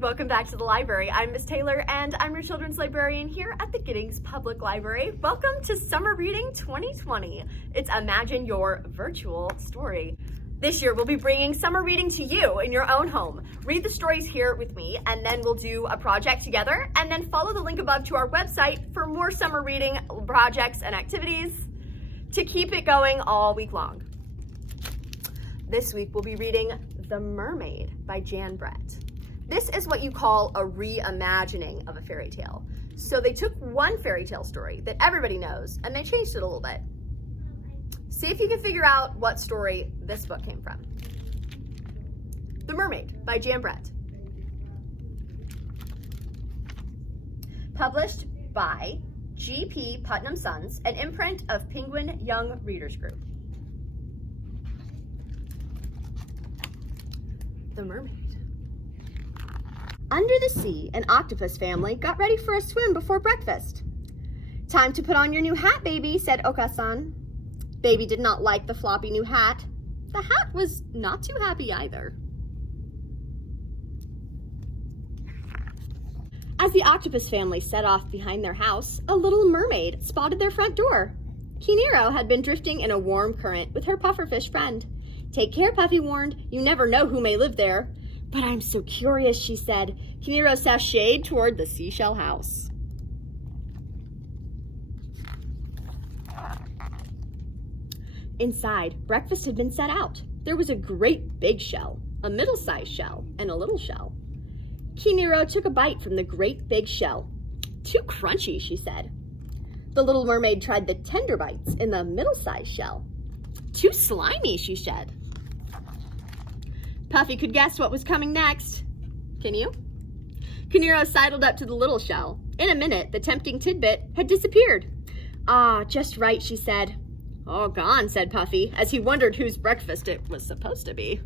Welcome back to the library. I'm Miss Taylor and I'm your children's librarian here at the Giddings Public Library. Welcome to Summer Reading 2020. It's Imagine Your Virtual Story. This year we'll be bringing summer reading to you in your own home. Read the stories here with me and then we'll do a project together, and then follow the link above to our website for more summer reading projects and activities to keep it going all week long. This week we'll be reading The Mermaid by Jan Brett. This is what you call a reimagining of a fairy tale. So they took one fairy tale story that everybody knows and they changed it a little bit. See if you can figure out what story this book came from. The Mermaid by Jan Brett. Published by G.P. Putnam Sons, an imprint of Penguin Young Readers Group. The Mermaid. Under the sea, an octopus family got ready for a swim before breakfast. "Time to put on your new hat, baby," said Oka-san. Baby did not like the floppy new hat. The hat was not too happy either. As the octopus family set off behind their house, a little mermaid spotted their front door. Kiniro had been drifting in a warm current with her pufferfish friend. "Take care," Puffy warned. "You never know who may live there." "But I'm so curious," she said. Kiniro sashayed toward the seashell house. Inside, breakfast had been set out. There was a great big shell, a middle-sized shell, and a little shell. Kiniro took a bite from the great big shell. "Too crunchy," she said. The little mermaid tried the tender bites in the middle-sized shell. "Too slimy," she said. Puffy could guess what was coming next. Can you? Kiniro sidled up to the little shell. In a minute, the tempting tidbit had disappeared. "Ah, just right," she said. "All gone," said Puffy, as he wondered whose breakfast it was supposed to be.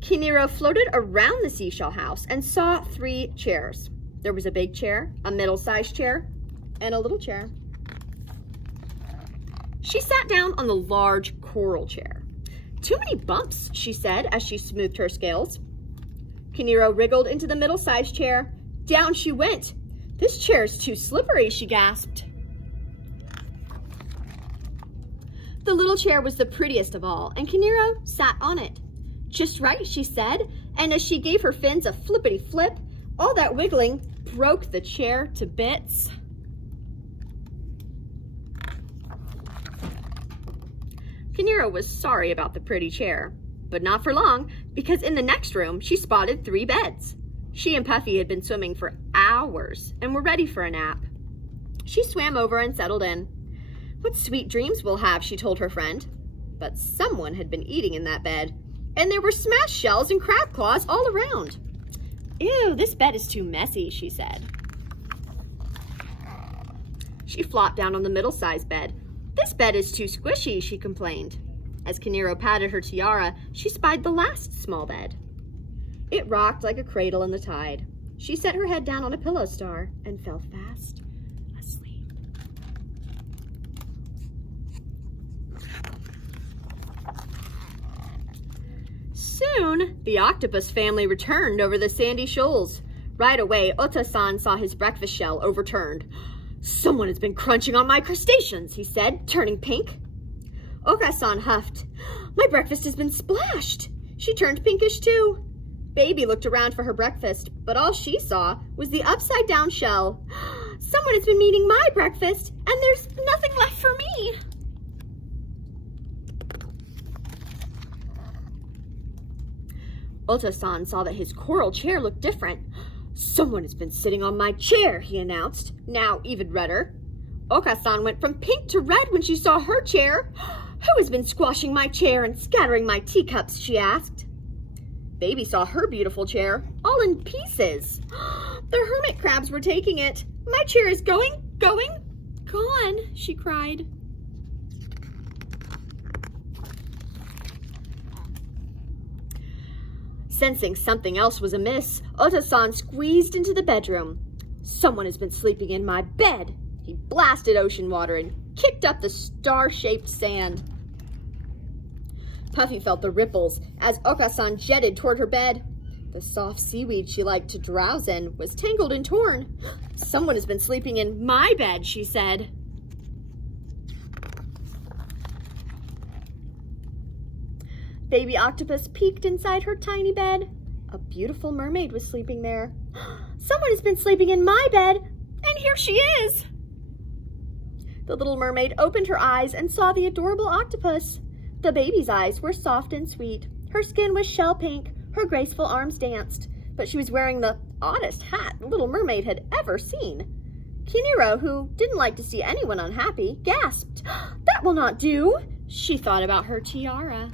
Kiniro floated around the seashell house and saw 3 chairs. There was a big chair, a middle-sized chair, and a little chair. She sat down on the large coral chair. "Too many bumps," she said as she smoothed her scales. Kiniro wriggled into the middle-sized chair. Down she went. "This chair's too slippery," she gasped. The little chair was the prettiest of all, and Kiniro sat on it. "Just right," she said, and as she gave her fins a flippity-flip, all that wiggling broke the chair to bits. Kiniro was sorry about the pretty chair, but not for long, because in the next room she spotted 3 beds. She and Puffy had been swimming for hours and were ready for a nap. She swam over and settled in. "What sweet dreams we'll have," she told her friend. But someone had been eating in that bed, and there were smashed shells and crab claws all around. "Ew, this bed is too messy," she said. She flopped down on the middle-sized bed. "This bed is too squishy," she complained. As Kiniro patted her tiara, she spied the last small bed. It rocked like a cradle in the tide. She set her head down on a pillow star and fell fast asleep. Soon, the octopus family returned over the sandy shoals. Right away, Ota-san saw his breakfast shell overturned. "Someone has been crunching on my crustaceans," he said, turning pink. Oka-san huffed. "My breakfast has been splashed." She turned pinkish too. Baby looked around for her breakfast, but all she saw was the upside-down shell. "Someone has been eating my breakfast, and there's nothing left for me." Ota-san saw that his coral chair looked different. "Someone has been sitting on my chair," he announced, now even redder. Oka-san went from pink to red when she saw her chair. "Who has been squashing my chair and scattering my teacups?" she asked. Baby saw her beautiful chair, all in pieces. The hermit crabs were taking it. "My chair is going, gone," she cried. Sensing something else was amiss, Ota-san squeezed into the bedroom. "Someone has been sleeping in my bed." He blasted ocean water and kicked up the star-shaped sand. Puffy felt the ripples as Okasan jetted toward her bed. The soft seaweed she liked to drowse in was tangled and torn. Someone has been sleeping in my bed, she said. Baby octopus peeked inside her tiny bed. A beautiful mermaid was sleeping there. Someone has been sleeping in my bed, and here she is. The little mermaid opened her eyes and saw the adorable octopus. The baby's eyes were soft and sweet. Her skin was shell pink. Her graceful arms danced, but she was wearing the oddest hat the little mermaid had ever seen. Kiniro, who didn't like to see anyone unhappy, gasped. That will not do. She thought about her tiara.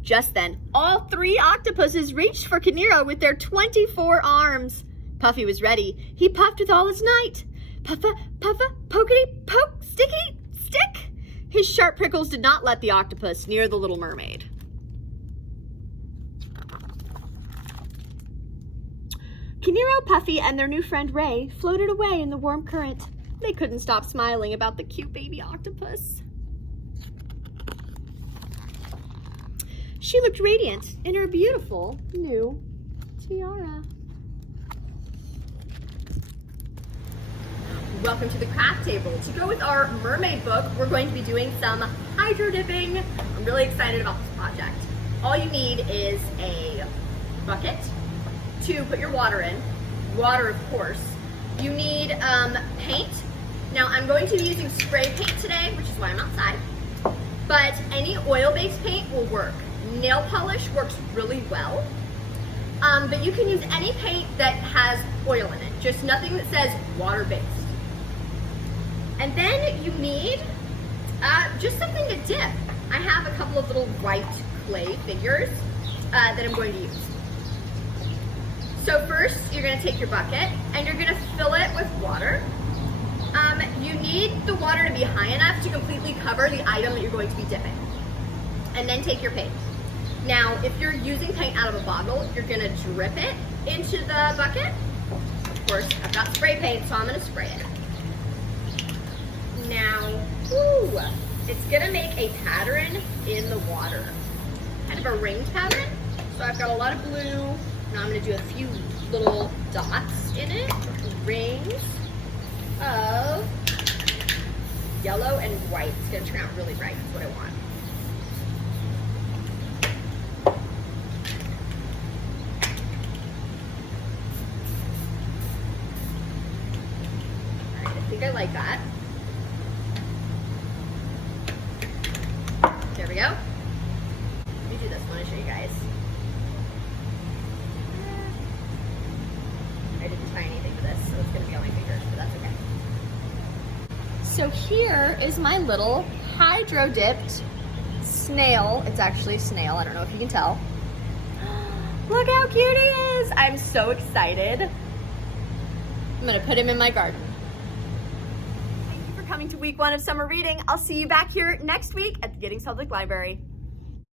Just then, all 3 octopuses reached for Kiniro with their 24 arms. Puffy was ready. He puffed with all his might. Puffa, puffa, pokety, poke, sticky, stick. His sharp prickles did not let the octopus near the little mermaid. Kiniro, Puffy, and their new friend Ray floated away in the warm current. They couldn't stop smiling about the cute baby octopus. She looked radiant in her beautiful new tiara. Welcome to the craft table. To go with our mermaid book, we're going to be doing some hydro dipping. I'm really excited about this project. All you need is a bucket to put your water in. Water, of course. You need paint. Now, I'm going to be using spray paint today, which is why I'm outside. But any oil-based paint will work. Nail polish works really well. But you can use any paint that has oil in it. Just nothing that says water-based. And then you need just something to dip. I have a couple of little white clay figures that I'm going to use. So first, you're going to take your bucket and you're going to fill it with water. You need the water to be high enough to completely cover the item that you're going to be dipping. And then take your paint. Now, if you're using paint out of a bottle, you're going to drip it into the bucket. Of course, I've got spray paint, so I'm going to spray it. Now, it's gonna make a pattern in the water, kind of a ringed pattern. So I've got a lot of blue. Now I'm gonna do a few little dots in it, rings of yellow and white. It's gonna turn out really bright. That's what I want. All right, I think I like that. There we go. Let me do this one to show you guys. I didn't tie anything to this, so it's going to be on my fingers, but that's okay. So here is my little hydro dipped snail. It's actually a snail. I don't know if you can tell. Look how cute he is. I'm so excited. I'm going to put him in my garden. Coming to week 1 of summer reading. I'll see you back here next week at the Giddings Public Library.